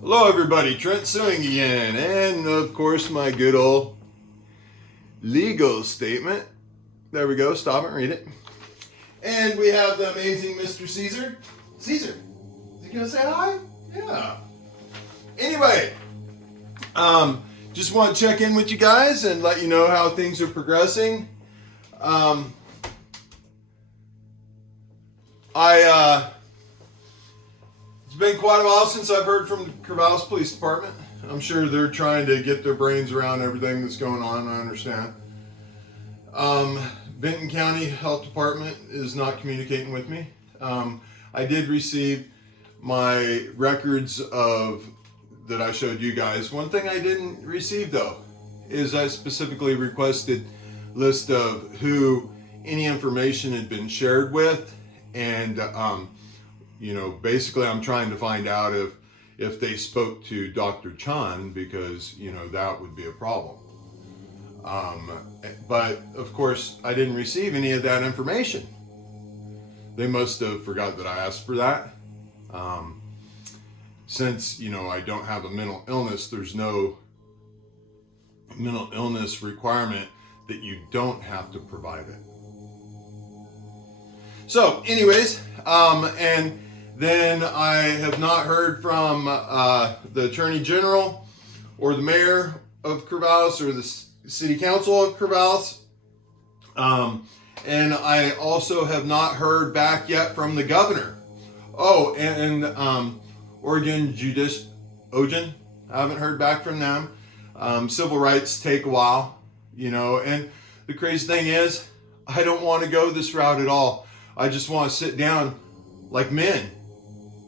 Hello everybody, Trent Suing again, and of course my good old legal statement. There we go, stop and read it. And we have the amazing Mr. Caesar. Caesar, is he gonna say hi? Yeah. Anyway, just want to check in with you guys and let you know how things are progressing. It's been quite a while since I've heard from the Corvallis Police Department. I'm sure they're trying to get their brains around everything that's going on, I understand. Benton County Health Department is not communicating with me. I did receive my records that I showed you guys. One thing I didn't receive though is I specifically requested list of who any information had been shared with, and basically I'm trying to find out if they spoke to Dr. Chan, because that would be a problem. But of course I didn't receive any of that information. They must have forgot that I asked for that. Since I don't have a mental illness, there's no mental illness requirement that you don't have to provide it. So anyways, and then I have not heard from the Attorney General or the Mayor of Corvallis or the City Council of Corvallis. And I also have not heard back yet from the Governor. Oh, and Oregon OGN, I haven't heard back from them. Civil rights take a while, and the crazy thing is, I don't want to go this route at all. I just want to sit down like men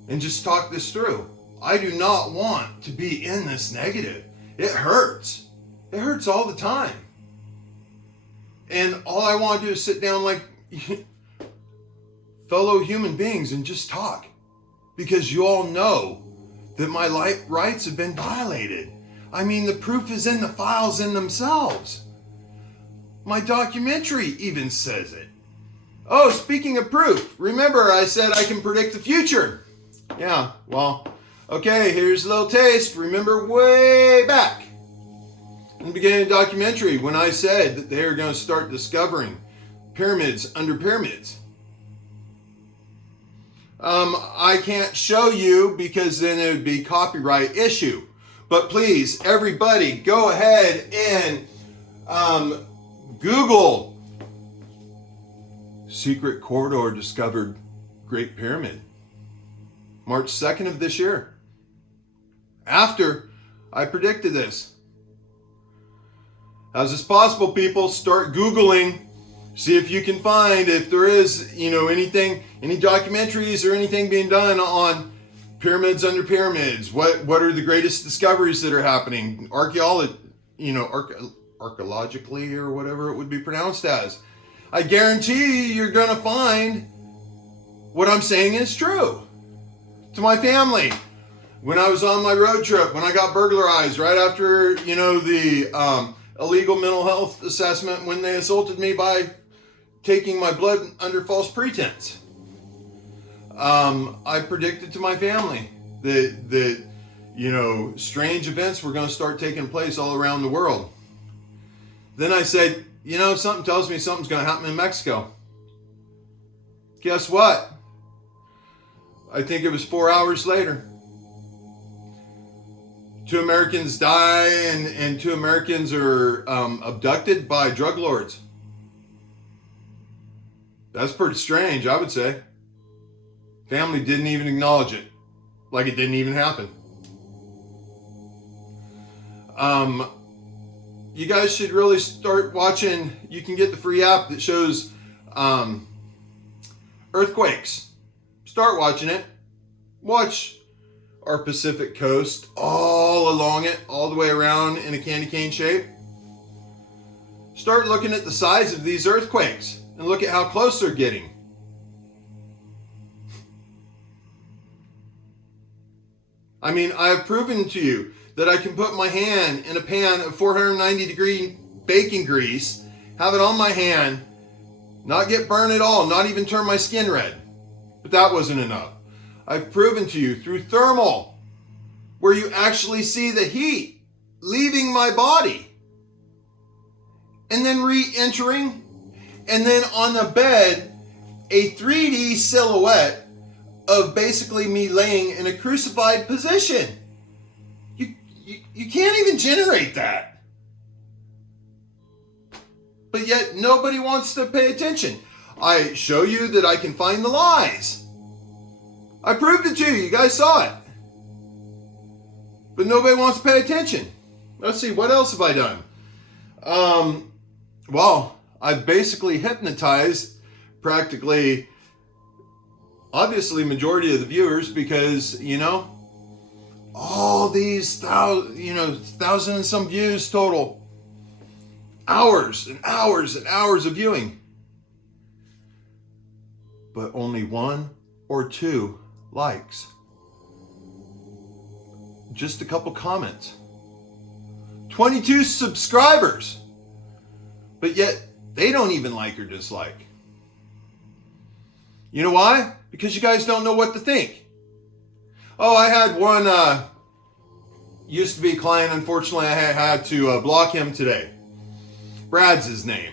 and just talk this through. I do not want to be in this negative. It hurts. It hurts all the time. And all I want to do is sit down like fellow human beings and just talk. Because you all know that my rights have been violated. I mean, the proof is in the files in themselves. My documentary even says it. Oh, speaking of proof, remember I said I can predict the future. Yeah, well, okay, here's a little taste. Remember way back in the beginning of the documentary when I said that they are going to start discovering pyramids under pyramids. I can't show you because then it would be copyright issue. But please, everybody, go ahead and Google Secret Corridor Discovered Great Pyramid. March 2nd of this year. After I predicted this. How's this possible, people? Start Googling. See if you can find if there is, anything, any documentaries or anything being done on pyramids under pyramids. What are the greatest discoveries that are happening? Archaeologically or whatever it would be pronounced as. I guarantee you're going to find what I'm saying is true. To my family, when I was on my road trip, when I got burglarized right after, the illegal mental health assessment, when they assaulted me by taking my blood under false pretense. I predicted to my family that strange events were going to start taking place all around the world. Then I said, something tells me something's going to happen in Mexico. Guess what? I think it was 4 hours later. 2 Americans die and 2 Americans are abducted by drug lords. That's pretty strange, I would say. Family didn't even acknowledge it. Like it didn't even happen. You guys should really start watching. You can get the free app that shows earthquakes. Start watching it. Watch our Pacific coast all along it, all the way around in a candy cane shape. Start looking at the size of these earthquakes and look at how close they're getting. I mean, I have proven to you that I can put my hand in a pan of 490 degree bacon grease, have it on my hand, not get burned at all, not even turn my skin red. But that wasn't enough. I've proven to you through thermal where you actually see the heat leaving my body and then re-entering, and then on the bed, a 3D silhouette of basically me laying in a crucified position. You can't even generate that. But yet nobody wants to pay attention. I show you that I can find the lies. I proved it to you. You guys saw it. But nobody wants to pay attention. Let's see, what else have I done? Well, I've basically hypnotized practically, obviously, majority of the viewers because, all these thousand and some views total. Hours and hours and hours of viewing. But only 1 or 2 likes. Just a couple comments. 22 subscribers. But yet, they don't even like or dislike. You know why? Because you guys don't know what to think. Oh, I had one, used to be a client. Unfortunately, I had to block him today. Brad's his name.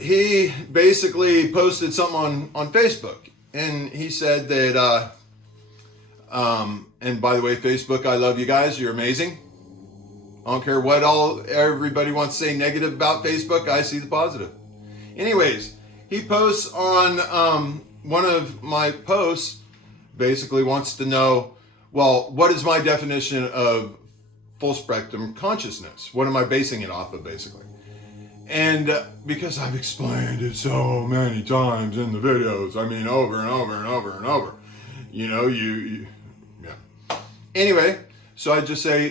He basically posted something on Facebook. And he said that, and by the way, Facebook, I love you guys. You're amazing. I don't care what everybody wants to say negative about Facebook. I see the positive. Anyways, he posts on one of my posts, basically wants to know, well, what is my definition of full spectrum consciousness? What am I basing it off of, basically? And because I've explained it so many times in the videos, I mean, over and over and over and over, yeah. Anyway, so I just say,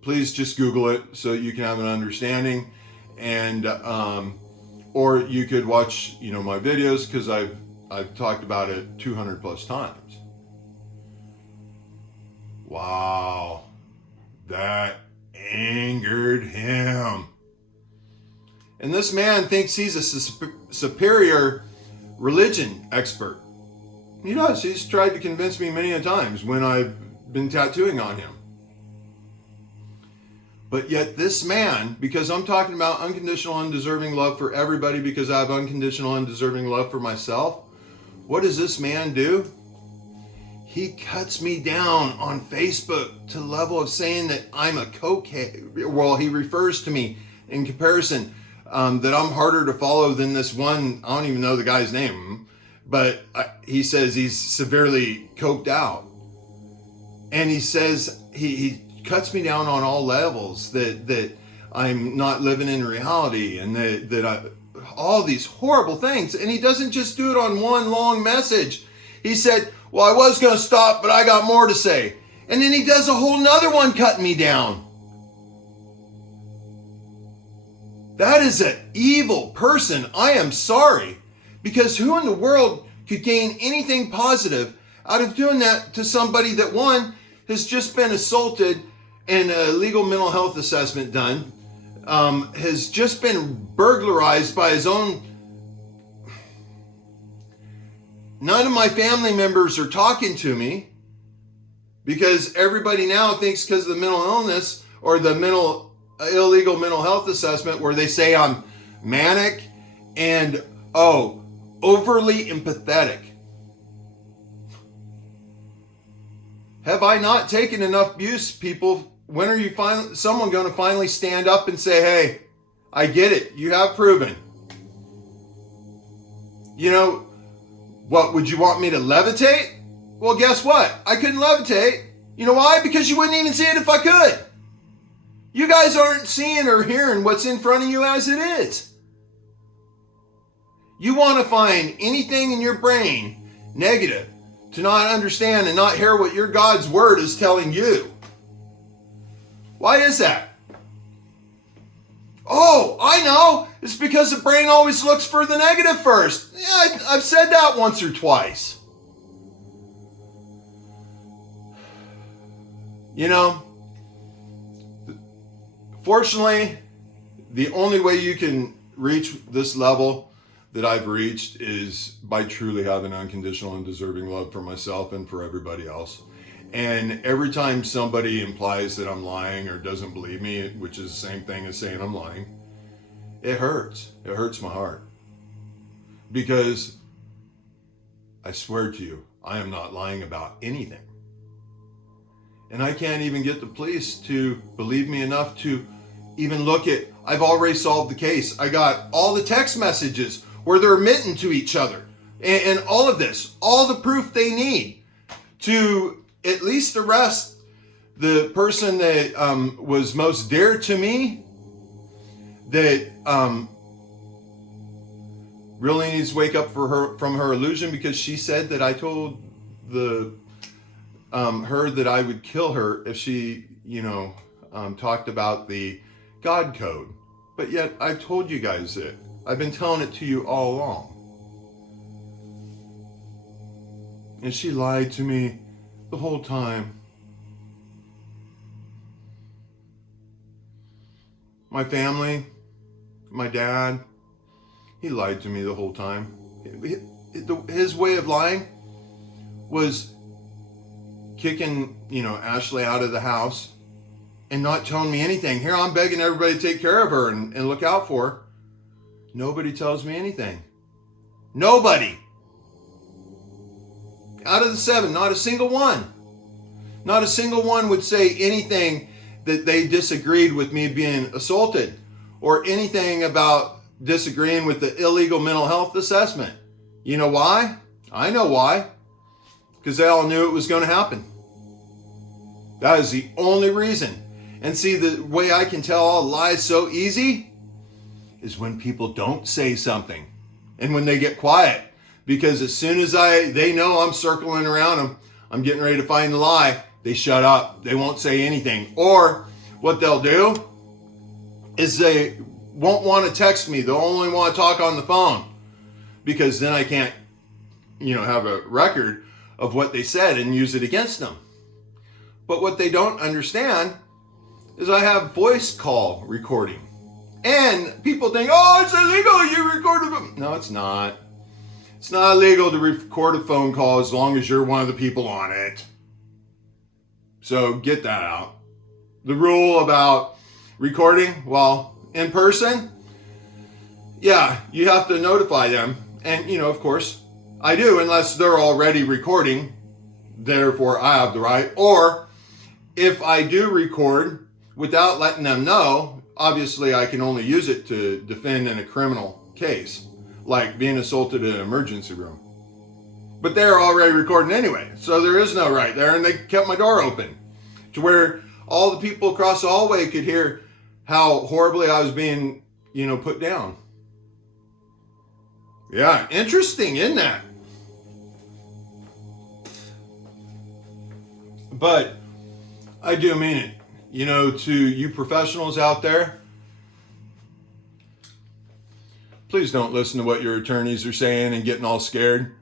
please just Google it so you can have an understanding, and or you could watch my videos, because I've talked about it 200 plus times. Wow, that angered him. And this man thinks he's a superior religion expert. He does. He's tried to convince me many a times when I've been tattooing on him. But yet this man, because I'm talking about unconditional, undeserving love for everybody, because I have unconditional, undeserving love for myself, what does this man do? He cuts me down on Facebook to the level of saying that I'm a cokehead. Well, he refers to me in comparison that I'm harder to follow than this one. I don't even know the guy's name, but he says he's severely coked out. And he says he cuts me down on all levels, that I'm not living in reality, and that I, all these horrible things. And he doesn't just do it on one long message. He said, well, I was going to stop, but I got more to say. And then he does a whole nother one cutting me down. That is an evil person. I am sorry. Because who in the world could gain anything positive out of doing that to somebody that, one, has just been assaulted and a legal mental health assessment done, has just been burglarized by his own. None of my family members are talking to me, because everybody now thinks, because of the mental illness or the illegal mental health assessment, where they say I'm manic and, overly empathetic. Have I not taken enough abuse, people? When are someone going to finally stand up and say, hey, I get it. You have proven. What, would you want me to levitate? Well, guess what? I couldn't levitate. You know why? Because you wouldn't even see it if I could. You guys aren't seeing or hearing what's in front of you as it is. You want to find anything in your brain negative to not understand and not hear what your God's word is telling you. Why is that? Oh, I know. It's because the brain always looks for the negative first. Yeah, I've said that once or twice. Fortunately, the only way you can reach this level that I've reached is by truly having unconditional and deserving love for myself and for everybody else. And every time somebody implies that I'm lying or doesn't believe me, which is the same thing as saying I'm lying, it hurts. It hurts my heart. Because I swear to you, I am not lying about anything. And I can't even get the police to believe me enough to even look at, I've already solved the case. I got all the text messages where they're admitting to each other. And all of this, all the proof they need to at least arrest the person that was most dear to me, that really needs to wake up from her illusion, because she said that I told her that I would kill her if she, talked about the God code. But yet I've told you guys it. I've been telling it to you all along. And she lied to me the whole time. My family, my dad, he lied to me the whole time. His way of lying was kicking, Ashley out of the house and not telling me anything. Here I'm begging everybody to take care of her and look out for her. Nobody tells me anything. Nobody. Out of the 7, not a single one. Not a single one would say anything that they disagreed with me being assaulted, or anything about disagreeing with the illegal mental health assessment. You know why? I know why. Because they all knew it was going to happen. That is the only reason. And see, the way I can tell all lies so easy is when people don't say something, and when they get quiet. Because as soon as they know I'm circling around them, I'm getting ready to find the lie, they shut up. They won't say anything. Or what they'll do is they won't want to text me. They'll only want to talk on the phone, because then I can't, have a record of what they said and use it against them. But what they don't understand is I have voice call recording. And people think, oh, it's illegal, you recorded them. No, it's not. It's not illegal to record a phone call as long as you're one of the people on it. So get that out. The rule about recording, well, in person, yeah, you have to notify them. And, of course, I do, unless they're already recording. Therefore, I have the right. Or if I do record without letting them know, obviously I can only use it to defend in a criminal case, like being assaulted in an emergency room. But they're already recording anyway, so there is no right there, and they kept my door open to where all the people across the hallway could hear how horribly I was being, put down. Yeah, interesting, isn't that? But I do mean it. To you professionals out there, please don't listen to what your attorneys are saying and getting all scared.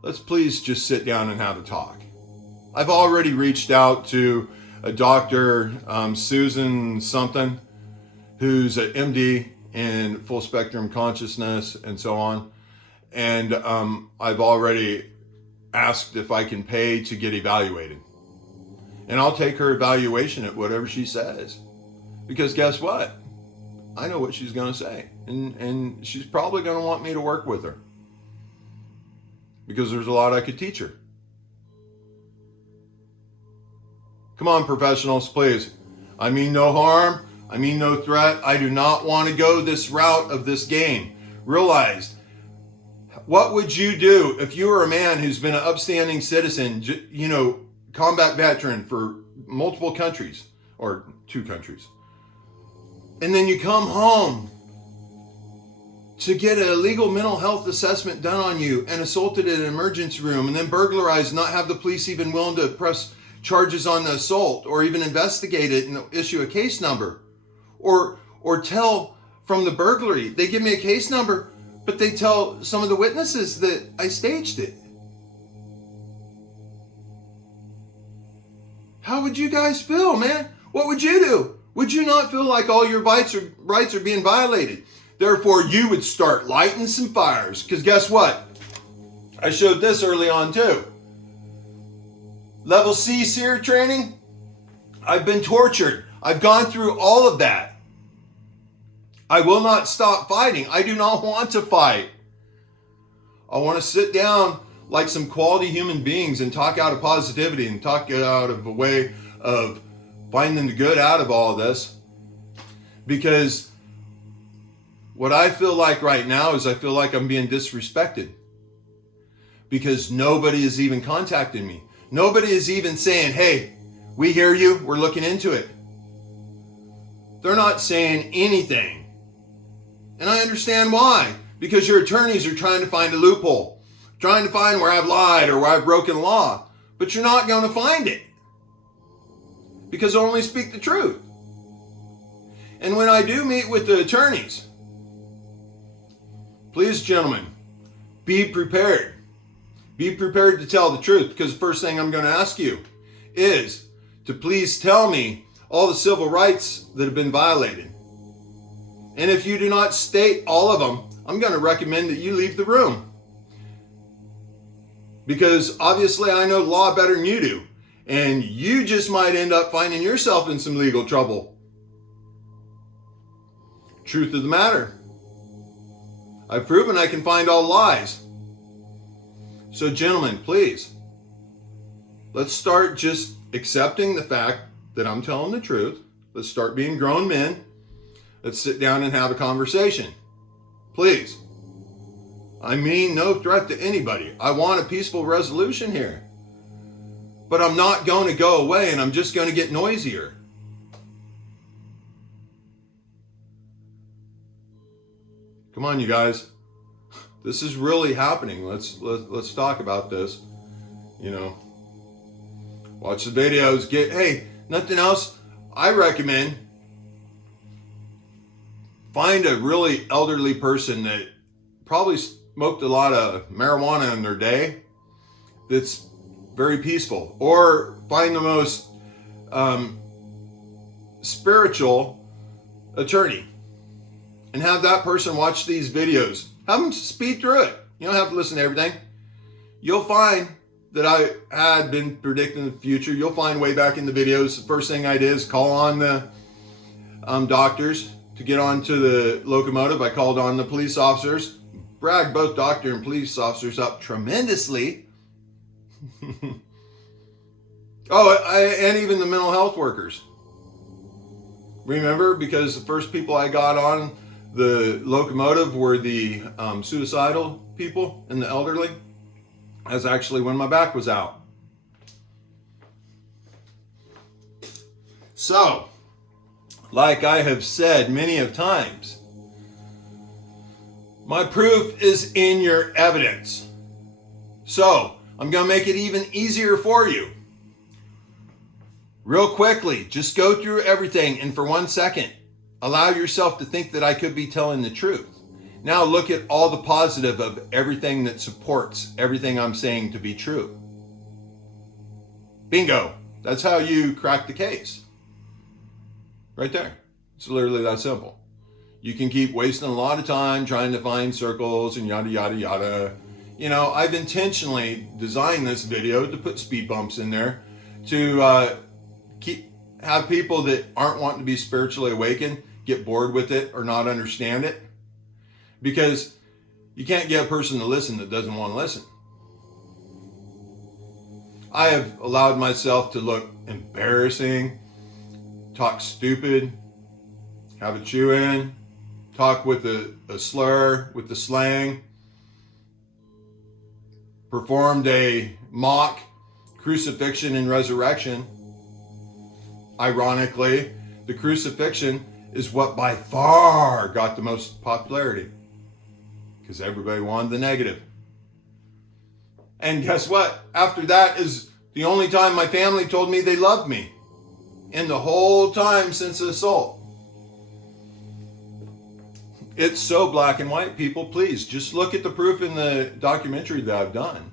Let's please just sit down and have a talk. I've already reached out to a doctor, Susan something, who's an MD in full spectrum consciousness and so on. And I've already asked if I can pay to get evaluated. And I'll take her evaluation at whatever she says. Because guess what? I know what she's going to say. And she's probably going to want me to work with her. Because there's a lot I could teach her. Come on, professionals, please. I mean no harm. I mean no threat. I do not want to go this route of this game. Realize, what would you do if you were a man who's been an upstanding citizen, combat veteran for multiple countries, or 2 countries, and then you come home to get a legal mental health assessment done on you and assaulted in an emergency room, and then burglarized, not have the police even willing to press charges on the assault or even investigate it and issue a case number, or tell from the burglary. They give me a case number, but they tell some of the witnesses that I staged it. How would you guys feel, man? What would you do? Would you not feel like all your rights are being violated? Therefore, you would start lighting some fires. Because guess what? I showed this early on too. Level C SEER training, I've been tortured. I've gone through all of that. I will not stop fighting. I do not want to fight. I want to sit down like some quality human beings and talk out of positivity and talk out of a way of finding the good out of all of this. Because what I feel like right now is I feel like I'm being disrespected. Because nobody is even contacting me. Nobody is even saying, hey, we hear you, we're looking into it. They're not saying anything. And I understand why. Because your attorneys are trying to find a loophole. Trying to find where I've lied or where I've broken law. But you're not going to find it. Because I only speak the truth. And when I do meet with the attorneys, please, gentlemen, be prepared. Be prepared to tell the truth. Because the first thing I'm going to ask you is to please tell me all the civil rights that have been violated. And if you do not state all of them, I'm going to recommend that you leave the room. Because obviously I know law better than you do. And you just might end up finding yourself in some legal trouble. Truth of the matter. I've proven I can find all lies. So gentlemen, please, let's start just accepting the fact that I'm telling the truth. Let's start being grown men. Let's sit down and have a conversation. Please. I mean no threat to anybody. I want a peaceful resolution here. But I'm not going to go away and I'm just going to get noisier. Come on, you guys. This is really happening. Let's talk about this. You know, watch the videos. Hey, nothing else. I recommend find a really elderly person that probably smoked a lot of marijuana in their day that's very peaceful. Or find the most spiritual attorney and have that person watch these videos. Have them speed through it. You don't have to listen to everything. You'll find that I had been predicting the future. You'll find way back in the videos, the first thing I did is call on the doctors to get onto the locomotive. I called on the police officers, bragged both doctor and police officers up tremendously. And even the mental health workers. Remember, because the first people I got on the locomotive were the suicidal people and the elderly. That's actually when my back was out. So, like I have said many of times, my proof is in your evidence. So, I'm going to make it even easier for you. Real quickly, just go through everything and for 1 second, allow yourself to think that I could be telling the truth. Now look at all the positive of everything that supports everything I'm saying to be true. Bingo. That's how you crack the case. Right there. It's literally that simple. You can keep wasting a lot of time trying to find circles and yada, yada, yada. You know, I've intentionally designed this video to put speed bumps in there to have people that aren't wanting to be spiritually awakened get bored with it or not understand it. Because you can't get a person to listen that doesn't want to listen. I have allowed myself to look embarrassing, talk stupid, have a chew in, talk with a slur, with the slang, performed a mock crucifixion and resurrection. Ironically, the crucifixion is what by far got the most popularity. Because everybody wanted the negative. And guess what? After that is the only time my family told me they loved me. And the whole time since the assault. It's so black and white, people. Please, just look at the proof in the documentary that I've done.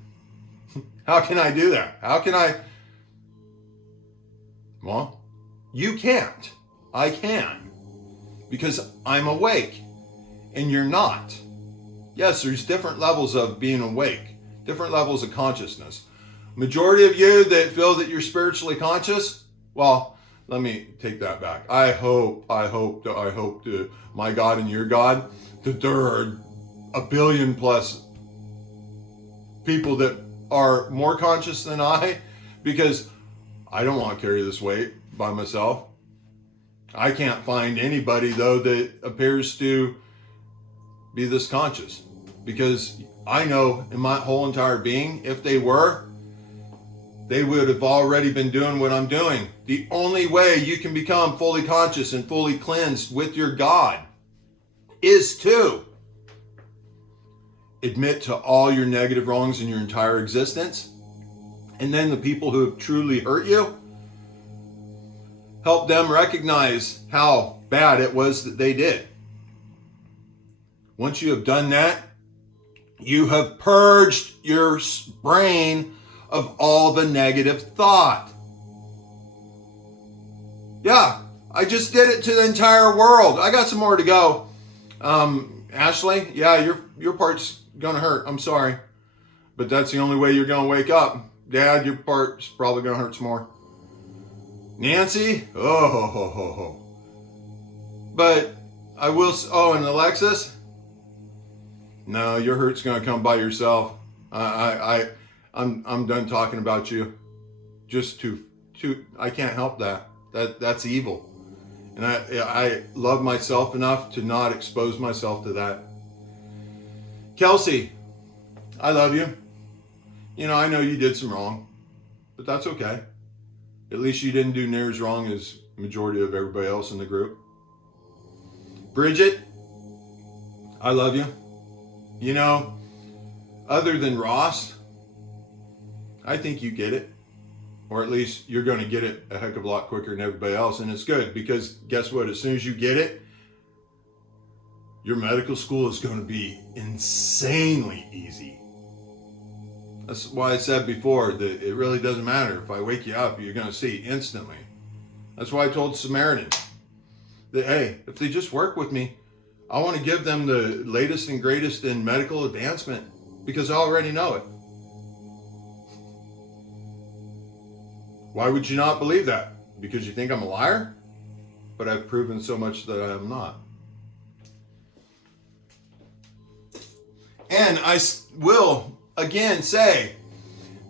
How can I do that? How can I? Well, you can't. I can. Because I'm awake. and you're not. Yes, there's different levels of being awake, different levels of consciousness. Majority of you that feel that you're spiritually conscious, well, let me take that back. I hope to my God and your God that there are a billion plus people that are more conscious than I, because I don't want to carry this weight by myself. I can't find anybody though that appears to be this conscious, because I know in my whole entire being, if they were, they would have already been doing what I'm doing. The only way you can become fully conscious and fully cleansed with your God is to admit to all your negative wrongs in your entire existence. And then the people who have truly hurt you, help them recognize how bad it was that they did. Once you have done that, you have purged your brain of all the negative thought. Yeah, I just did it to the entire world. I got some more to go. Ashley, yeah, your part's gonna hurt. I'm sorry. But that's the only way you're gonna wake up. Dad, your part's probably gonna hurt some more. Nancy, But I will, and Alexis, no, your hurt's gonna come by yourself. I'm done talking about you. Just I can't help that. That's evil. And I love myself enough to not expose myself to that. Kelsey, I love you. You know, I know you did some wrong, but that's okay. At least you didn't do near as wrong as the majority of everybody else in the group. Bridget, I love you. You know, other than Ross, I think you get it. Or at least you're going to get it a heck of a lot quicker than everybody else. And it's good, because guess what? As soon as you get it, your medical school is going to be insanely easy. That's why I said before that it really doesn't matter. If I wake you up, you're going to see instantly. That's why I told Samaritan that, hey, if they just work with me, I want to give them the latest and greatest in medical advancement, because I already know it. Why would you not believe that? Because you think I'm a liar? But I've proven so much that I am not. And I will again say,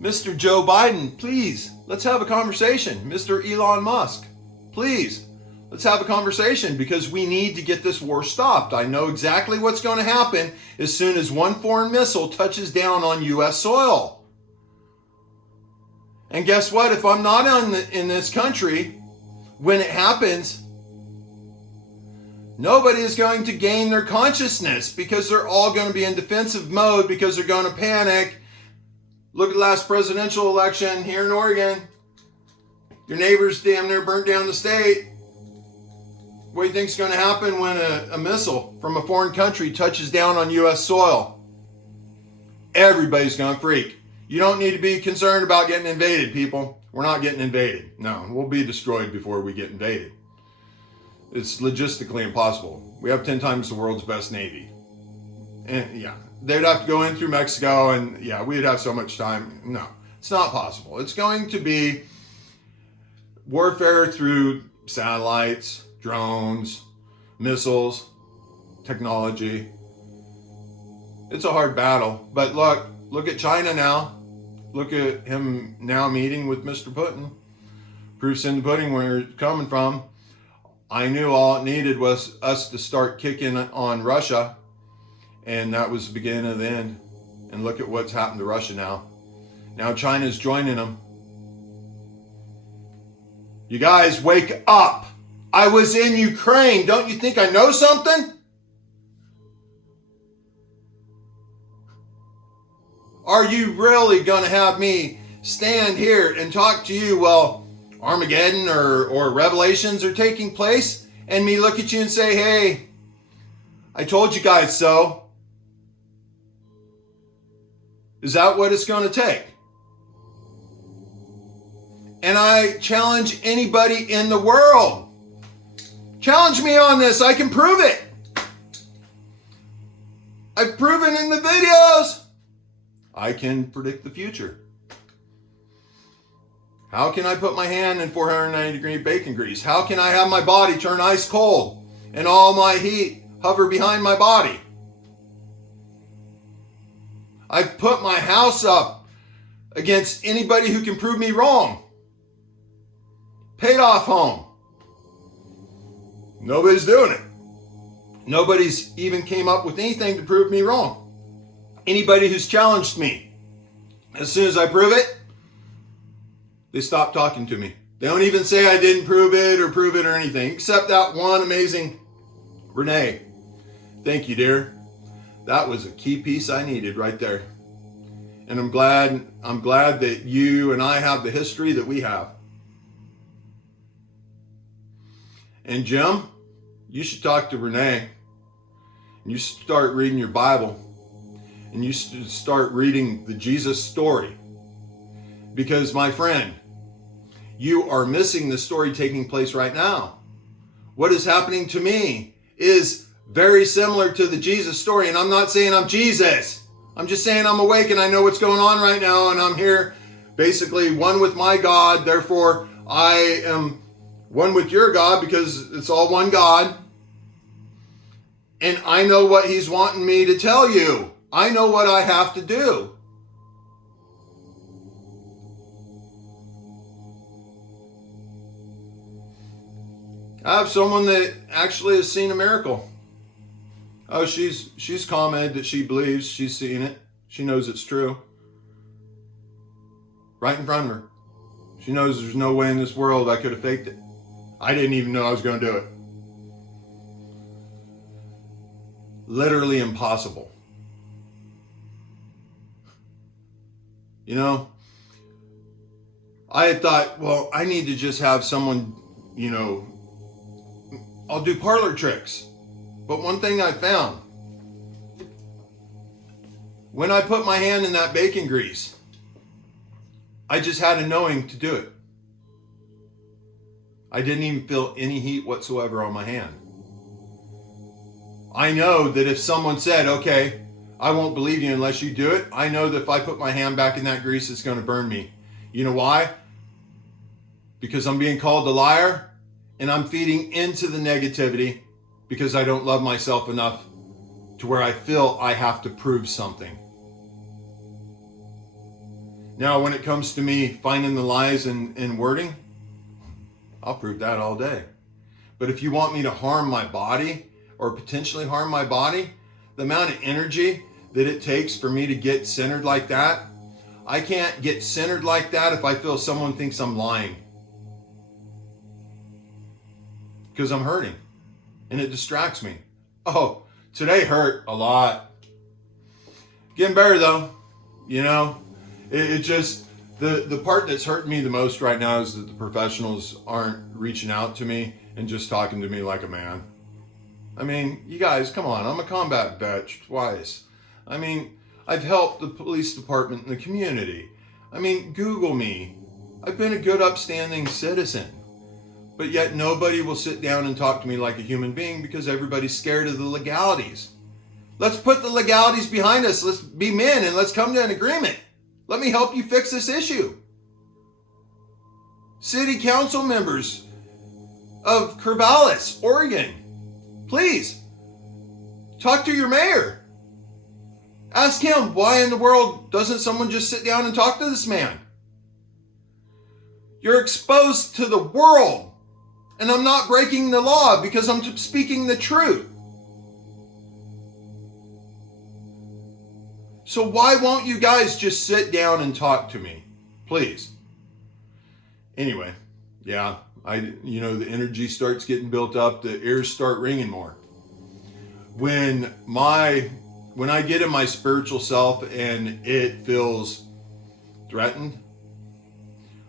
Mr. Joe Biden, please, let's have a conversation. Mr. Elon Musk, please, let's have a conversation, because we need to get this war stopped. I know exactly what's going to happen as soon as one foreign missile touches down on U.S. soil. And guess what? If I'm not in this country when it happens, nobody is going to gain their consciousness, because they're all going to be in defensive mode, because they're going to panic. Look at the last presidential election here in Oregon. Your neighbors damn near burnt down the state. What do you think is going to happen when a missile from a foreign country touches down on U.S. soil? Everybody's going to freak. You don't need to be concerned about getting invaded, people. We're not getting invaded. No, we'll be destroyed before we get invaded. It's logistically impossible. We have 10 times the world's best Navy. And yeah, they'd have to go in through Mexico, and yeah, we'd have so much time. No, it's not possible. It's going to be warfare through satellites, drones, missiles, technology. It's a hard battle. But look at China now. Look at him now meeting with Mr. Putin. Proof's in the pudding where it's coming from. I knew all it needed was us to start kicking on Russia, and that was the beginning of the end. And look at what's happened to Russia now. Now China's joining them. You guys, wake up. I was in Ukraine. Don't you think I know something? Are you really going to have me stand here and talk to you while Armageddon or Revelations are taking place, and me look at you and say, hey, I told you guys so? Is that what it's going to take? And I challenge anybody in the world. Challenge me on this. I can prove it. I've proven in the videos I can predict the future. How can I put my hand in 490-degree bacon grease? How can I have my body turn ice cold and all my heat hover behind my body? I've put my house up against anybody who can prove me wrong. Paid off home. Nobody's doing it. Nobody's even came up with anything to prove me wrong. Anybody who's challenged me, as soon as I prove it, they stop talking to me. They don't even say I didn't prove it or anything, except that one amazing Renee. Thank you, dear. That was a key piece I needed right there. And I'm glad that you and I have the history that we have. And Jim, you should talk to Renee. And you start reading your Bible. And you start reading the Jesus story. Because, my friend, you are missing the story taking place right now. What is happening to me is very similar to the Jesus story. And I'm not saying I'm Jesus. I'm just saying I'm awake and I know what's going on right now. And I'm here basically one with my God. Therefore, I am one with your God because it's all one God. And I know what he's wanting me to tell you. I know what I have to do. I have someone that actually has seen a miracle. Oh, she's commented that she believes she's seen it. She knows it's true. Right in front of her. She knows there's no way in this world I could have faked it. I didn't even know I was going to do it. Literally impossible. You know, I had thought, well, I need to just have someone, I'll do parlor tricks. But one thing I found, when I put my hand in that bacon grease, I just had a knowing to do it. I didn't even feel any heat whatsoever on my hand. I know that if someone said, okay, I won't believe you unless you do it, I know that if I put my hand back in that grease, it's going to burn me. You know why? Because I'm being called a liar and I'm feeding into the negativity because I don't love myself enough to where I feel I have to prove something. Now, when it comes to me finding the lies in wording, I'll prove that all day. But if you want me to harm my body or potentially harm my body, the amount of energy that it takes for me to get centered like that, I can't get centered like that if I feel someone thinks I'm lying. Because I'm hurting. And it distracts me. Oh, today hurt a lot. Getting better though. It just, the part that's hurting me the most right now is that the professionals aren't reaching out to me and just talking to me like a man. I mean, you guys, come on. I'm a combat vet twice. I mean, I've helped the police department and the community. I mean, Google me. I've been a good, upstanding citizen. But yet nobody will sit down and talk to me like a human being because everybody's scared of the legalities. Let's put the legalities behind us. Let's be men and let's come to an agreement. Let me help you fix this issue. City council members of Corvallis, Oregon, please talk to your mayor. Ask him, why in the world doesn't someone just sit down and talk to this man? You're exposed to the world. And I'm not breaking the law because I'm speaking the truth. So why won't you guys just sit down and talk to me? Please. Anyway, yeah, the energy starts getting built up, the ears start ringing more. When I get in my spiritual self and it feels threatened,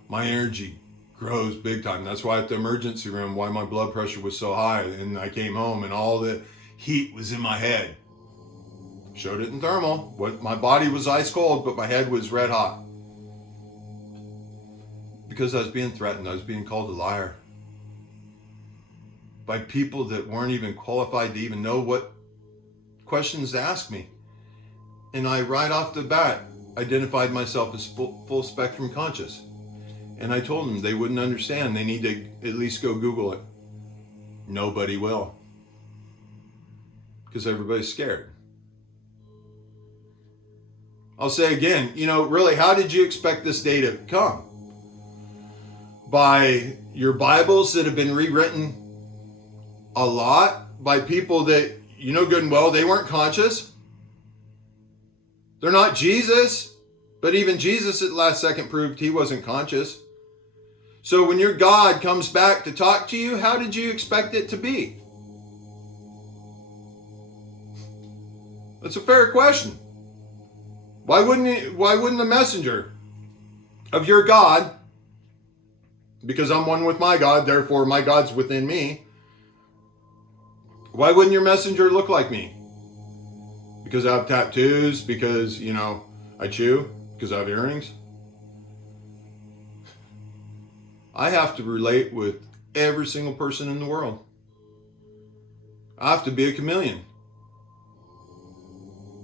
my energy grows big time. That's why at the emergency room, why my blood pressure was so high. And I came home and all the heat was in my head. Showed it in thermal. My body was ice cold, but my head was red hot. Because I was being threatened. I was being called a liar. By people that weren't even qualified to even know what questions to ask me. And I, right off the bat, identified myself as full spectrum conscious. And I told them they wouldn't understand. They need to at least go Google it. Nobody will. Because everybody's scared. I'll say again, really, how did you expect this day to come? By your Bibles that have been rewritten a lot by people that you know good and well they weren't conscious. They're not Jesus, but even Jesus at the last second proved he wasn't conscious. So when your God comes back to talk to you, how did you expect it to be? That's a fair question. Why wouldn't the messenger of your God, because I'm one with my God, therefore my God's within me, why wouldn't your messenger look like me? Because I have tattoos, because, I chew, because I have earrings? I have to relate with every single person in the world. I have to be a chameleon.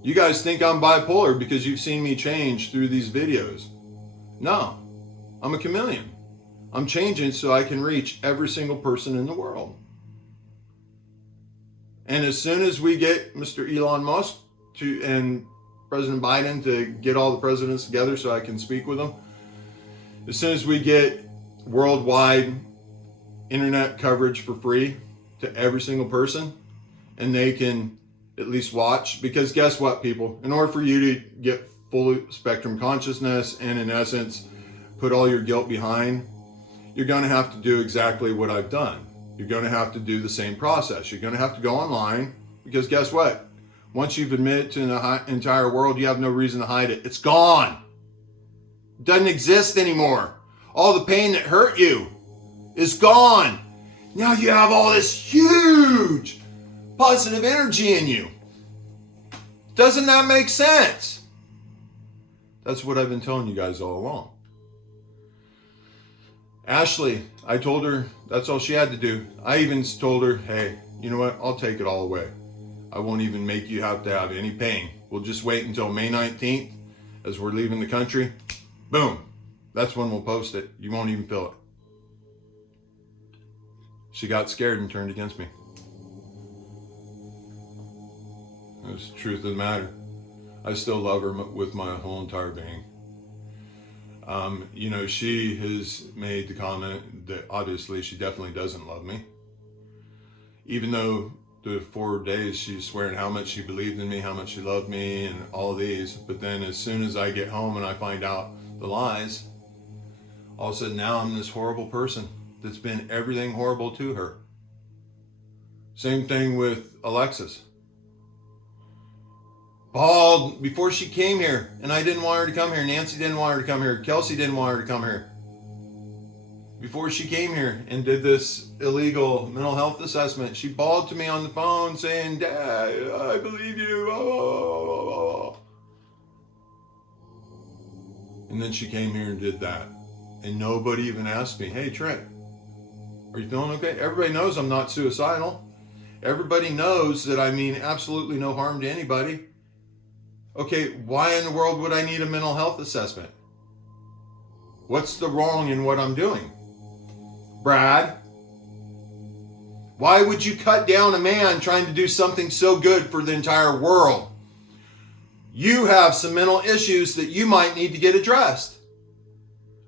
You guys think I'm bipolar because you've seen me change through these videos. No, I'm a chameleon. I'm changing so I can reach every single person in the world. And as soon as we get Mr. Elon Musk and President Biden to get all the presidents together so I can speak with them, as soon as we get worldwide internet coverage for free to every single person, and they can at least watch, because guess what, people? In order for you to get full spectrum consciousness and in essence put all your guilt behind, you're going to have to do exactly what I've done. You're going to have to do the same process. You're going to have to go online, because guess what? Once you've admitted to the entire world, you have no reason to hide it. It's gone. It doesn't exist anymore. All the pain that hurt you is gone. Now you have all this huge positive energy in you. Doesn't that make sense? That's what I've been telling you guys all along. Ashley, I told her that's all she had to do. I even told her, hey, you know what? I'll take it all away. I won't even make you have to have any pain. We'll just wait until May 19th as we're leaving the country. Boom. That's when we'll post it. You won't even feel it. She got scared and turned against me. That's the truth of the matter. I still love her with my whole entire being. She has made the comment that obviously she definitely doesn't love me. Even though the 4 days she's swearing how much she believed in me, how much she loved me, and all of these. But then as soon as I get home and I find out the lies, all of a sudden now I'm this horrible person that's been everything horrible to her. Same thing with Alexis. Bald before she came here, and I didn't want her to come here. Nancy didn't want her to come here. Kelsey didn't want her to come here. Before she came here and did this illegal mental health assessment, she bawled to me on the phone saying, "Dad, I believe you." Oh. And then she came here and did that. And nobody even asked me, "Hey, Trent, are you feeling okay?" Everybody knows I'm not suicidal. Everybody knows that I mean absolutely no harm to anybody. Okay, why in the world would I need a mental health assessment? What's the wrong in what I'm doing? Brad, why would you cut down a man trying to do something so good for the entire world? You have some mental issues that you might need to get addressed.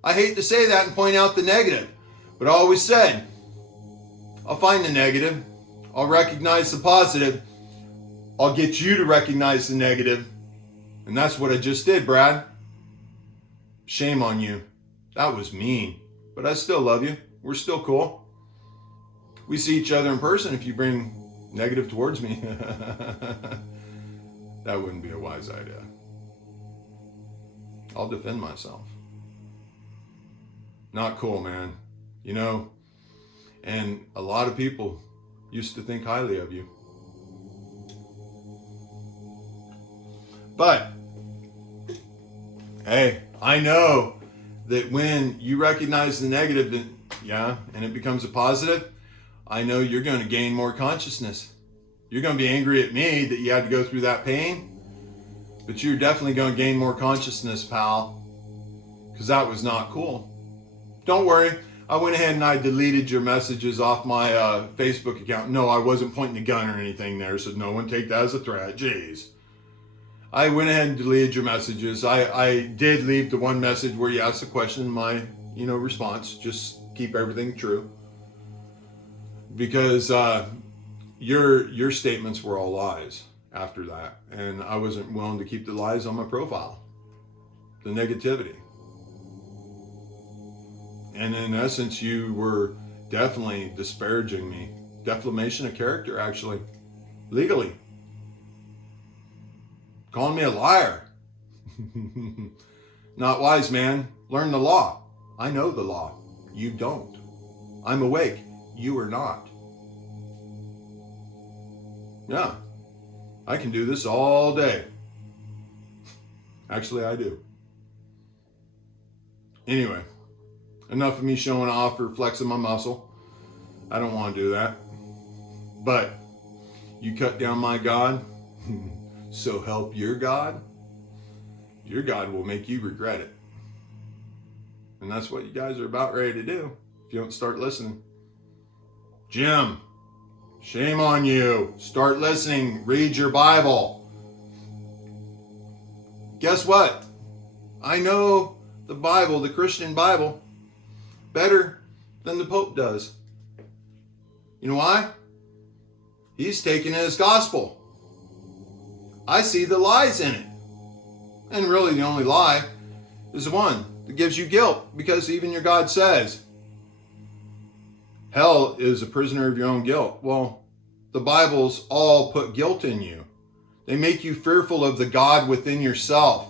I hate to say that and point out the negative, but I always said, I'll find the negative, I'll recognize the positive, I'll get you to recognize the negative. And that's what I just did, Brad. Shame on you. That was mean. But I still love you. We're still cool. We see each other in person if you bring negative towards me. That wouldn't be a wise idea. I'll defend myself. Not cool, man. And a lot of people used to think highly of you. But hey, I know that when you recognize the negative, and it becomes a positive, I know you're going to gain more consciousness. You're going to be angry at me that you had to go through that pain. But you're definitely going to gain more consciousness, pal, because that was not cool. Don't worry. I went ahead and I deleted your messages off my Facebook account. No, I wasn't pointing a gun or anything there, so no one take that as a threat. Jeez. I went ahead and deleted your messages. I did leave the one message where you asked the question in my, response. Just keep everything true. Because your statements were all lies after that. And I wasn't willing to keep the lies on my profile. The negativity. And in essence, you were definitely disparaging me. Defamation of character, actually. Legally. Calling me a liar. Not wise, man. Learn the law. I know the law. You don't. I'm awake. You are not. Yeah. I can do this all day. Actually, I do. Anyway. Enough of me showing off or flexing my muscle. I don't want to do that. But you cut down my God, so help your God will make you regret it. And that's what you guys are about ready to do if you don't start listening. Jim, shame on you. Start listening. Read your Bible. Guess what? I know the Bible, the Christian Bible, better than the Pope does. You know why? He's taken it as gospel. I see the lies in it. And really the only lie is the one that gives you guilt, because even your God says hell is a prisoner of your own guilt. Well, the Bibles all put guilt in you. They make you fearful of the God within yourself.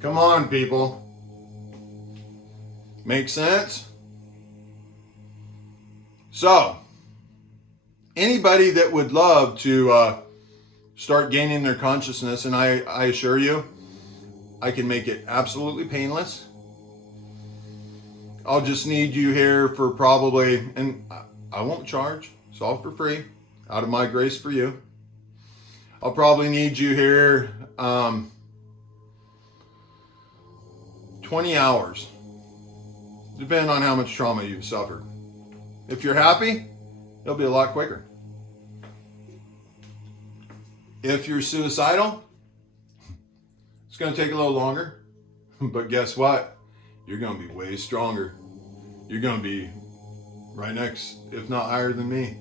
Come on, people. Make sense? So, anybody that would love to start gaining their consciousness, and I assure you, I can make it absolutely painless. I'll just need you here for probably, and I won't charge, it's all for free, out of my grace for you. I'll probably need you here 20 hours. Depending on how much trauma you've suffered. If you're happy, it'll be a lot quicker. If you're suicidal, it's going to take a little longer. But guess what? You're going to be way stronger. You're going to be right next, if not higher than me.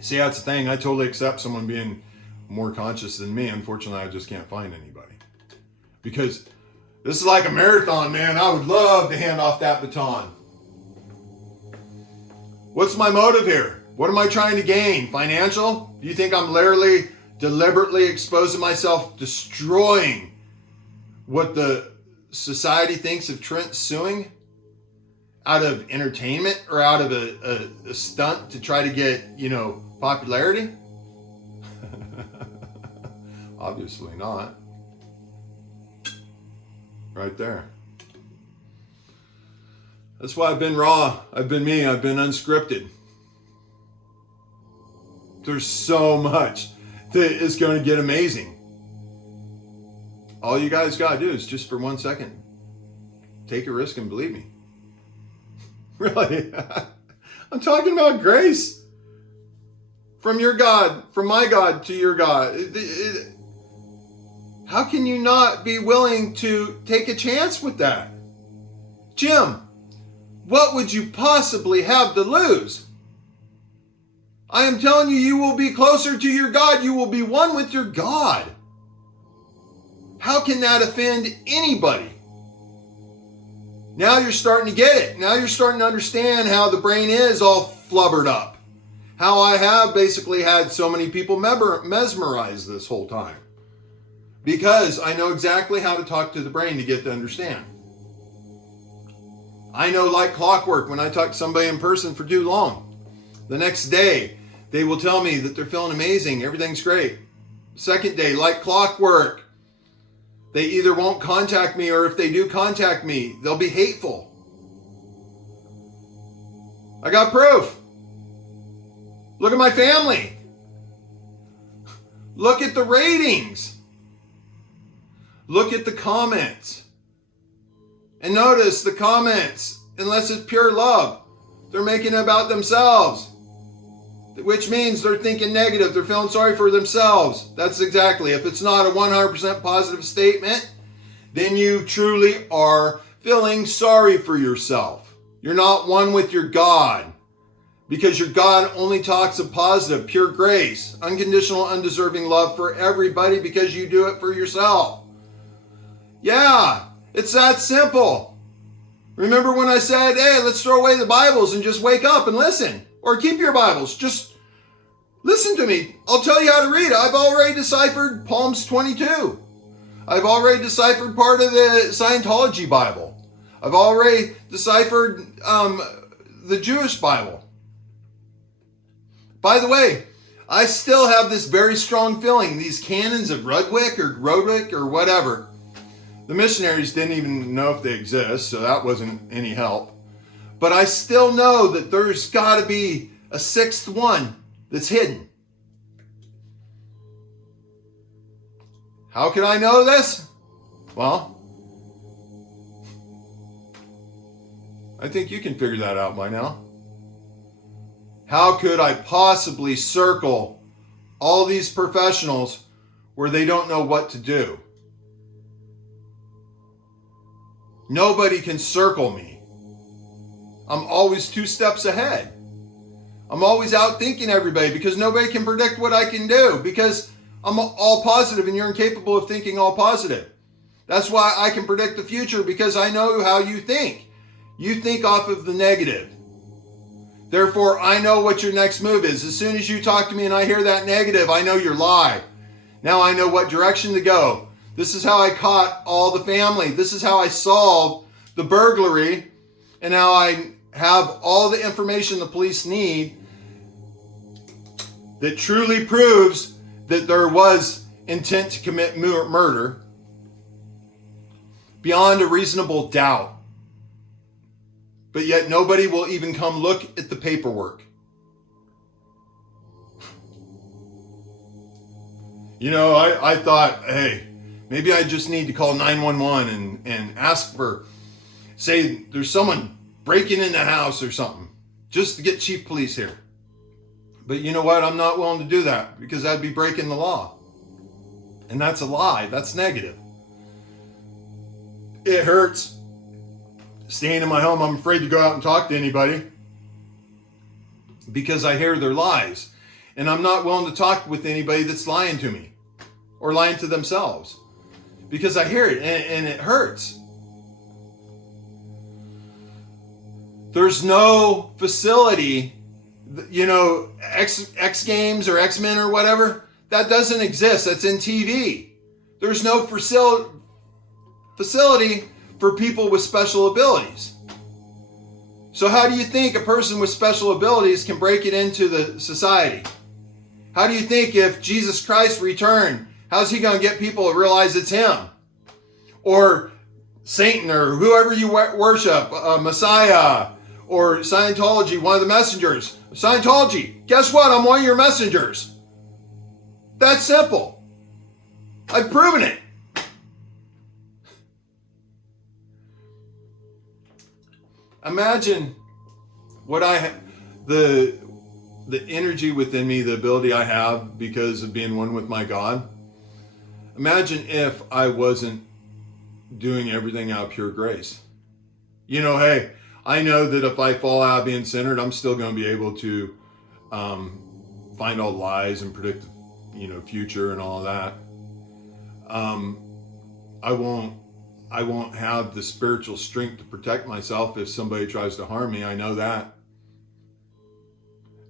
See, that's the thing. I totally accept someone being more conscious than me. Unfortunately, I just can't find anybody. Because this is like a marathon, man. I would love to hand off that baton. What's my motive here? What am I trying to gain? Financial? Do you think I'm literally, deliberately exposing myself, destroying what the society thinks of Trent Suing out of entertainment or out of a stunt to try to get, popularity? Obviously not. Right there. That's why I've been raw. I've been me. I've been unscripted. There's so much that is going to get amazing. All you guys got to do is just for 1 second, take a risk and believe me. Really. I'm talking about grace. From your God, from my God to your God. How can you not be willing to take a chance with that? Jim, what would you possibly have to lose? I am telling you, you will be closer to your God. You will be one with your God. How can that offend anybody? Now you're starting to get it. Now you're starting to understand how the brain is all flubbered up. How I have basically had so many people mesmerized this whole time. Because I know exactly how to talk to the brain to get to understand. I know like clockwork when I talk to somebody in person for too long. The next day, they will tell me that they're feeling amazing. Everything's great. Second day, like clockwork, they either won't contact me, or if they do contact me, they'll be hateful. I got proof. Look at my family. Look at the ratings. Look at the comments. And notice the comments, unless it's pure love, they're making it about themselves. Which means they're thinking negative. They're feeling sorry for themselves. That's exactly. If it's not a 100% positive statement, then you truly are feeling sorry for yourself. You're not one with your God. Because your God only talks of positive, pure grace, unconditional, undeserving love for everybody because you do it for yourself. Yeah, it's that simple. Remember when I said, hey, let's throw away the Bibles and just wake up and listen? Or keep your Bibles. Just listen to me. I'll tell you how to read it. I've already deciphered Psalms 22. I've already deciphered part of the Scientology Bible. I've already deciphered the Jewish Bible. By the way, I still have this very strong feeling, these canons of Rudwick or whatever. The missionaries didn't even know if they exist, so that wasn't any help. But I still know that there's got to be a sixth one that's hidden. How can I know this? Well, I think you can figure that out by now. How could I possibly circle all these professionals where they don't know what to do? Nobody can circle me. I'm always 2 steps ahead. I'm always outthinking everybody because nobody can predict what I can do because I'm all positive and you're incapable of thinking all positive. That's why I can predict the future because I know how you think. You think off of the negative. Therefore, I know what your next move is. As soon as you talk to me and I hear that negative, I know your lie. Now I know what direction to go. This is how I caught all the family. This is how I solved the burglary. And now I have all the information the police need that truly proves that there was intent to commit murder beyond a reasonable doubt. But yet nobody will even come look at the paperwork. You know, I thought, hey, maybe I just need to call 911 and ask for, say, there's someone breaking in the house or something, just to get chief police here. But you know what? I'm not willing to do that because that'd be breaking the law. And that's a lie. That's negative. It hurts. Staying in my home, I'm afraid to go out and talk to anybody because I hear their lies. And I'm not willing to talk with anybody that's lying to me or lying to themselves because I hear it and it hurts. There's no facility, you know, X Games or X-Men or whatever, that doesn't exist. That's in TV. There's no facility for people with special abilities. So how do you think a person with special abilities can break it into the society? How do you think if Jesus Christ returned, how's he going to get people to realize it's him? Or Satan or whoever you worship, Messiah or Scientology, one of the messengers. Scientology, guess what? I'm one of your messengers. That's simple. I've proven it. Imagine what I have, the energy within me, the ability I have because of being one with my God. Imagine if I wasn't doing everything out of pure grace. You know, hey, I know that if I fall out of being centered, I'm still going to be able to find all lies and predict, you know, future and all that. I won't have the spiritual strength to protect myself if somebody tries to harm me. I know that.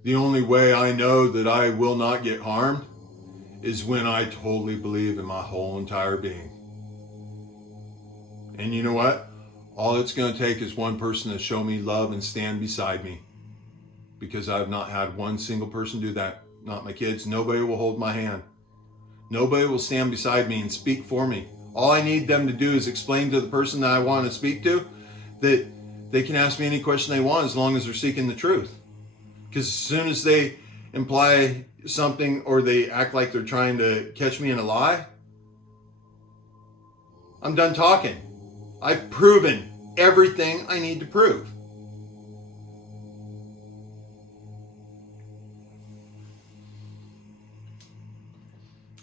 The only way I know that I will not get harmed is when I totally believe in my whole entire being. And you know what? All it's going to take is one person to show me love and stand beside me. Because I've not had one single person do that. Not my kids. Nobody will hold my hand. Nobody will stand beside me and speak for me. All I need them to do is explain to the person that I want to speak to that they can ask me any question they want as long as they're seeking the truth. Because as soon as they imply something or they act like they're trying to catch me in a lie, I'm done talking. I've proven everything I need to prove.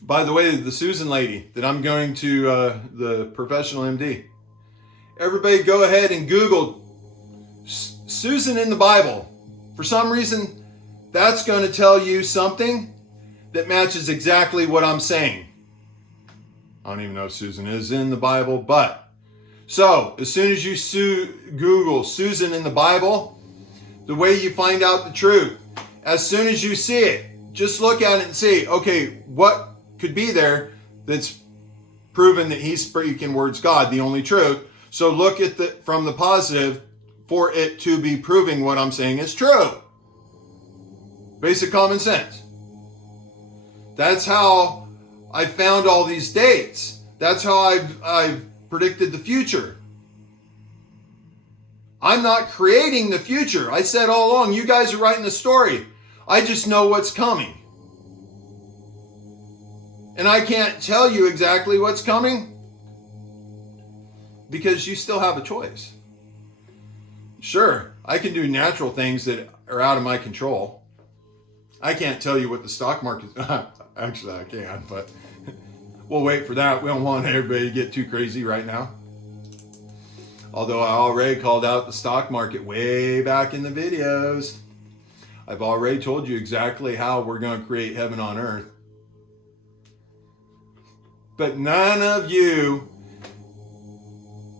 By the way, the Susan lady that I'm going to the professional MD. Everybody go ahead and Google Susan in the Bible. For some reason, that's going to tell you something that matches exactly what I'm saying. I don't even know if Susan is in the Bible, but so as soon as you Google Susan in the Bible, the way you find out the truth, as soon as you see it, just look at it and see, okay, what could be there that's proven that he's speaking words God, the only truth. So look at from the positive for it to be proving what I'm saying is true. Basic common sense. That's how I found all these dates. That's how I've predicted the future. I'm not creating the future. I said all along, you guys are writing the story. I just know what's coming. And I can't tell you exactly what's coming because you still have a choice. Sure, I can do natural things that are out of my control. I can't tell you what the stock market is. Actually, I can, but we'll wait for that. We don't want everybody to get too crazy right now. Although I already called out the stock market way back in the videos. I've already told you exactly how we're going to create heaven on earth. But none of you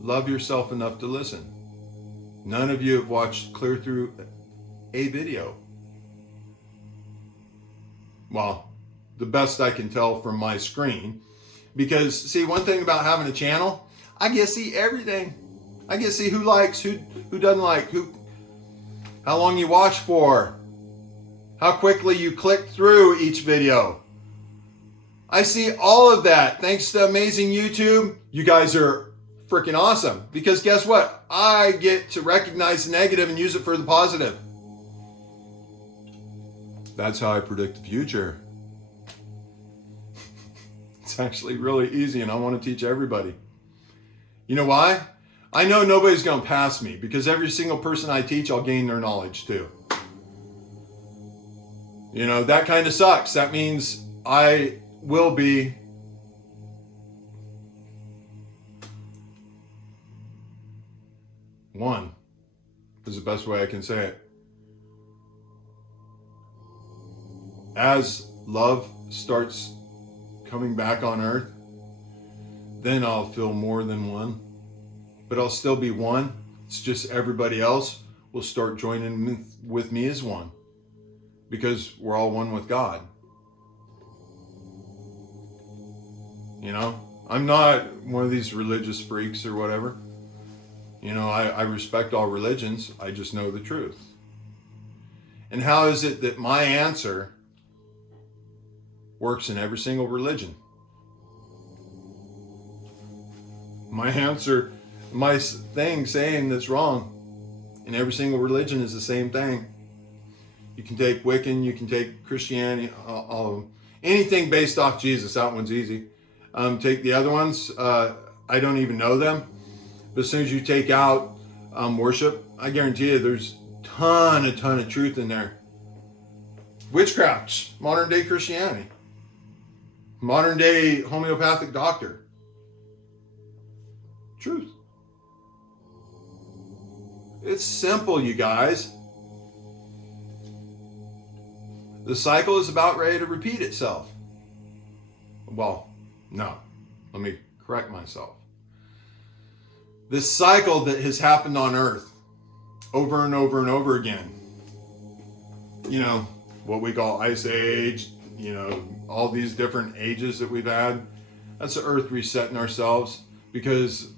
love yourself enough to listen. None of you have watched clear through a video. Well, the best I can tell from my screen. Because, see, one thing about having a channel, I get to see everything. I get to see who likes, who doesn't like, how long you watch for, how quickly you click through each video. I see all of that. Thanks to amazing YouTube, you guys are freaking awesome. Because guess what? I get to recognize the negative and use it for the positive. That's how I predict the future. It's actually really easy, and I want to teach everybody. You know why? I know nobody's going to pass me, because every single person I teach, I'll gain their knowledge too. You know, that kind of sucks. That means I will be one, is the best way I can say it. As love starts coming back on earth, then I'll feel more than one. But I'll still be one. It's just everybody else will start joining with me as one. Because we're all one with God. You know, I'm not one of these religious freaks or whatever. You know, I respect all religions. I just know the truth. And how is it that my answer works in every single religion? My answer, my thing saying that's wrong in every single religion is the same thing. You can take Wiccan, you can take Christianity, anything based off Jesus. That one's easy. Take the other ones. I don't even know them. But as soon as you take out worship, I guarantee you there's a ton of truth in there. Witchcraft, modern day Christianity. Modern day homeopathic doctor. Truth. It's simple, you guys. The cycle is about ready to repeat itself. Well, no. Let me correct myself. This cycle that has happened on Earth over and over and over again. You know, what we call Ice Age, you know, all these different ages that we've had. That's the Earth resetting ourselves, because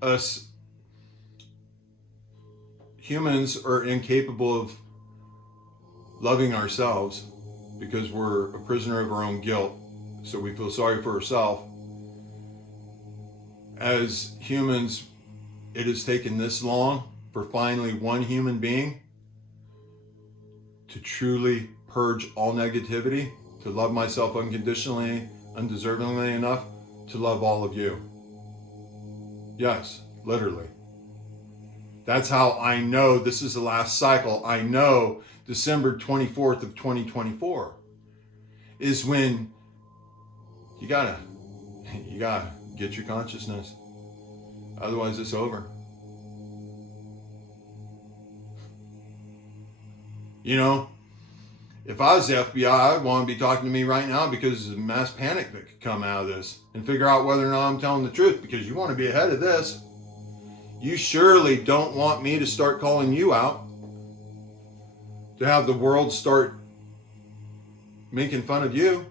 us humans are incapable of loving ourselves because we're a prisoner of our own guilt. So we feel sorry for ourselves. As humans, it has taken this long for finally one human being to truly, purge all negativity, to love myself unconditionally, undeservingly enough to love all of you. Yes, literally. That's how I know this is the last cycle. I know December 24th of 2024 is when you gotta get your consciousness. Otherwise it's over. You know, if I was the FBI, I'd want to be talking to me right now because there's a mass panic that could come out of this and figure out whether or not I'm telling the truth, because you want to be ahead of this. You surely don't want me to start calling you out, to have the world start making fun of you.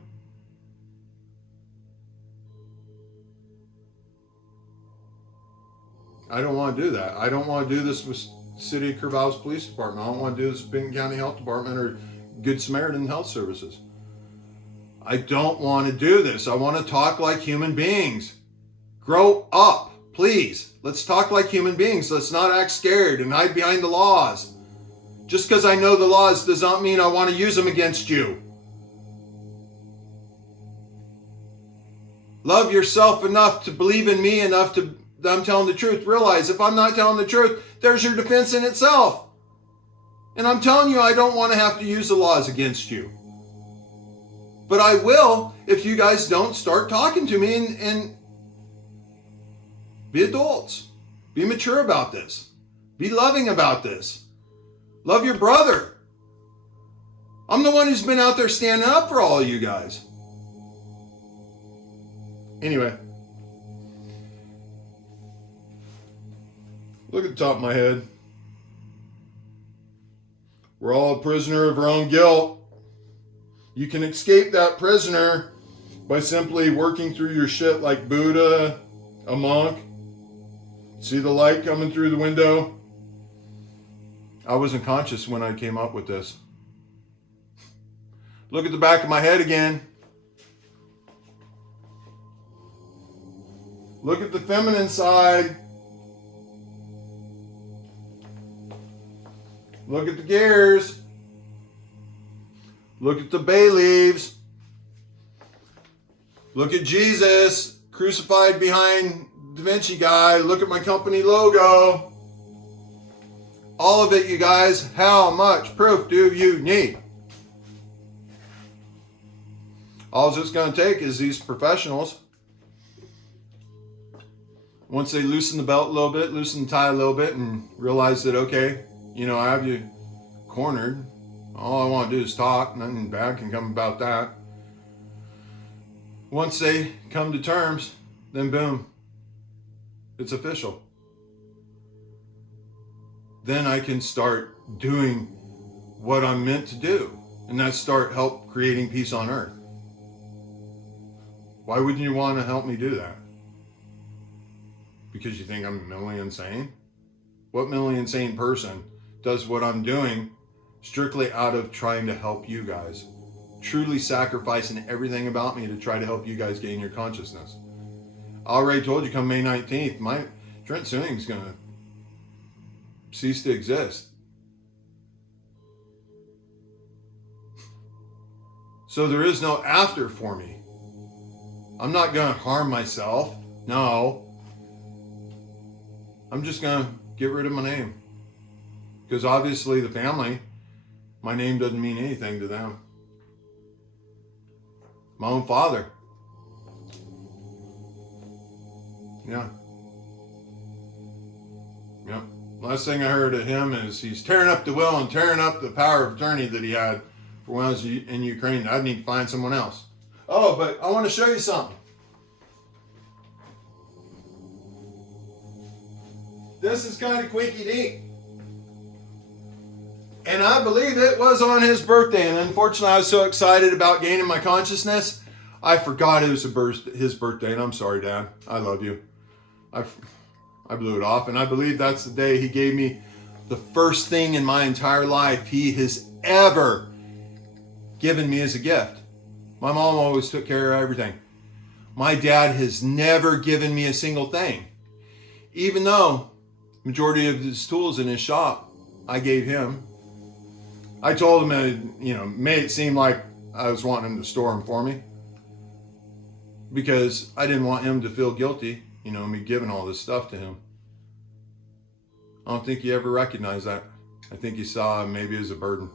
I don't want to do that. I don't want to do this with City of Corvallis Police Department. I don't want to do this with Benton County Health Department or Good Samaritan Health Services. I don't want to do this. I want to talk like human beings. Grow up, please. Let's talk like human beings. Let's not act scared and hide behind the laws. Just because I know the laws does not mean I want to use them against you. Love yourself enough to believe in me enough that I'm telling the truth. Realize if I'm not telling the truth, there's your defense in itself. And I'm telling you, I don't want to have to use the laws against you. But I will if you guys don't start talking to me and be adults. Be mature about this. Be loving about this. Love your brother. I'm the one who's been out there standing up for all of you guys. Anyway. Look at the top of my head. We're all a prisoner of our own guilt. You can escape that prisoner by simply working through your shit like Buddha, a monk. See the light coming through the window? I wasn't conscious when I came up with this. Look at the back of my head again. Look at the feminine side. Look at the gears. Look at the bay leaves. Look at Jesus crucified behind Da Vinci guy. Look at my company logo. All of it, you guys. How much proof do you need? All it's going to take is these professionals. Once they loosen the belt a little bit, loosen the tie a little bit, and realize that, okay, you know, I have you cornered. All I want to do is talk. Nothing bad can come about that. Once they come to terms, then boom, it's official. Then I can start doing what I'm meant to do, and that's start help creating peace on earth. Why wouldn't you want to help me do that? Because you think I'm mentally insane? What mentally insane person does what I'm doing strictly out of trying to help you guys? Truly sacrificing everything about me to try to help you guys gain your consciousness. I already told you come May 19th, my Trent Suing is going to cease to exist. So there is no after for me. I'm not going to harm myself. No. I'm just going to get rid of my name. Because obviously the family, my name doesn't mean anything to them. My own father. Yeah. Yeah. Last thing I heard of him is he's tearing up the will and tearing up the power of attorney that he had for when I was in Ukraine. I'd need to find someone else. Oh, but I want to show you something. This is kind of quinky-dink. And I believe it was on his birthday. And unfortunately, I was so excited about gaining my consciousness, I forgot it was his birthday. And I'm sorry, Dad. I love you. I blew it off. And I believe that's the day he gave me the first thing in my entire life he has ever given me as a gift. My mom always took care of everything. My dad has never given me a single thing. Even though majority of his tools in his shop I gave him. I told him that, made it seem like I was wanting him to store him for me, because I didn't want him to feel guilty, me giving all this stuff to him. I don't think he ever recognized that. I think he saw maybe as a burden.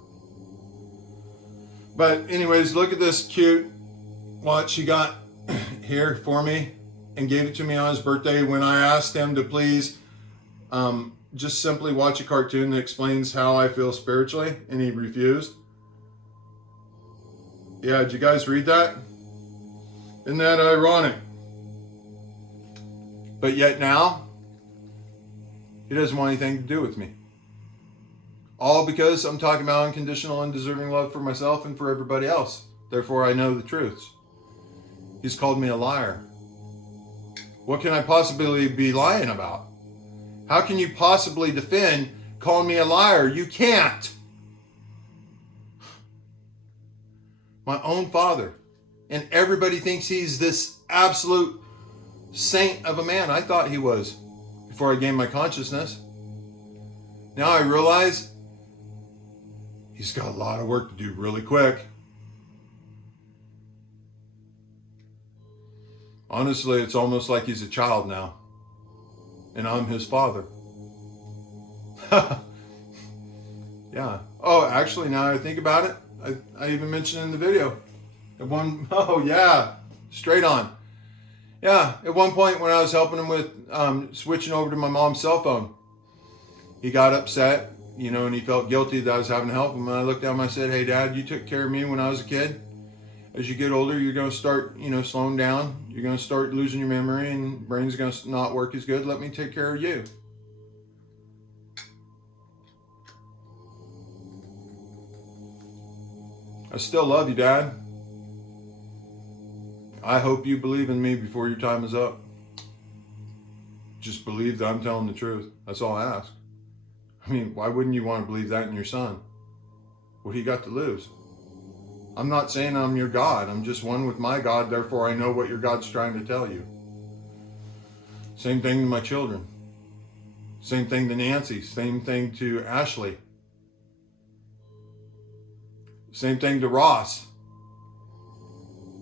But anyways, look at this cute watch he got here for me and gave it to me on his birthday when I asked him to please just simply watch a cartoon that explains how I feel spiritually, and he refused. Yeah, did you guys read that? Isn't that ironic? But yet now, he doesn't want anything to do with me. All because I'm talking about unconditional, undeserving love for myself and for everybody else. Therefore, I know the truths. He's called me a liar. What can I possibly be lying about? How can you possibly defend calling me a liar? You can't. My own father. And everybody thinks he's this absolute saint of a man. I thought he was before I gained my consciousness. Now I realize he's got a lot of work to do really quick. Honestly, it's almost like he's a child now, and I'm his father. Yeah. Oh, actually, now I think about it, I even mentioned in the video. Oh yeah, straight on. Yeah, at one point when I was helping him with switching over to my mom's cell phone, he got upset, and he felt guilty that I was having to help him. And I looked at him and I said, "Hey, Dad, you took care of me when I was a kid. As you get older, you're going to start, slowing down. You're going to start losing your memory, and brain's going to not work as good. Let me take care of you." I still love you, Dad. I hope you believe in me before your time is up. Just believe that I'm telling the truth. That's all I ask. I mean, why wouldn't you want to believe that in your son? What do you got to lose? I'm not saying I'm your God. I'm just one with my God. Therefore, I know what your God's trying to tell you. Same thing to my children. Same thing to Nancy. Same thing to Ashley. Same thing to Ross.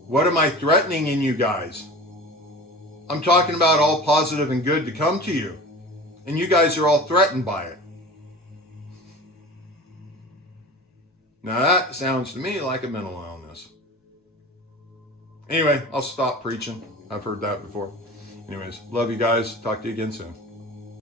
What am I threatening in you guys? I'm talking about all positive and good to come to you. And you guys are all threatened by it. Now that sounds to me like a mental illness. Anyway, I'll stop preaching. I've heard that before. Anyways, love you guys. Talk to you again soon.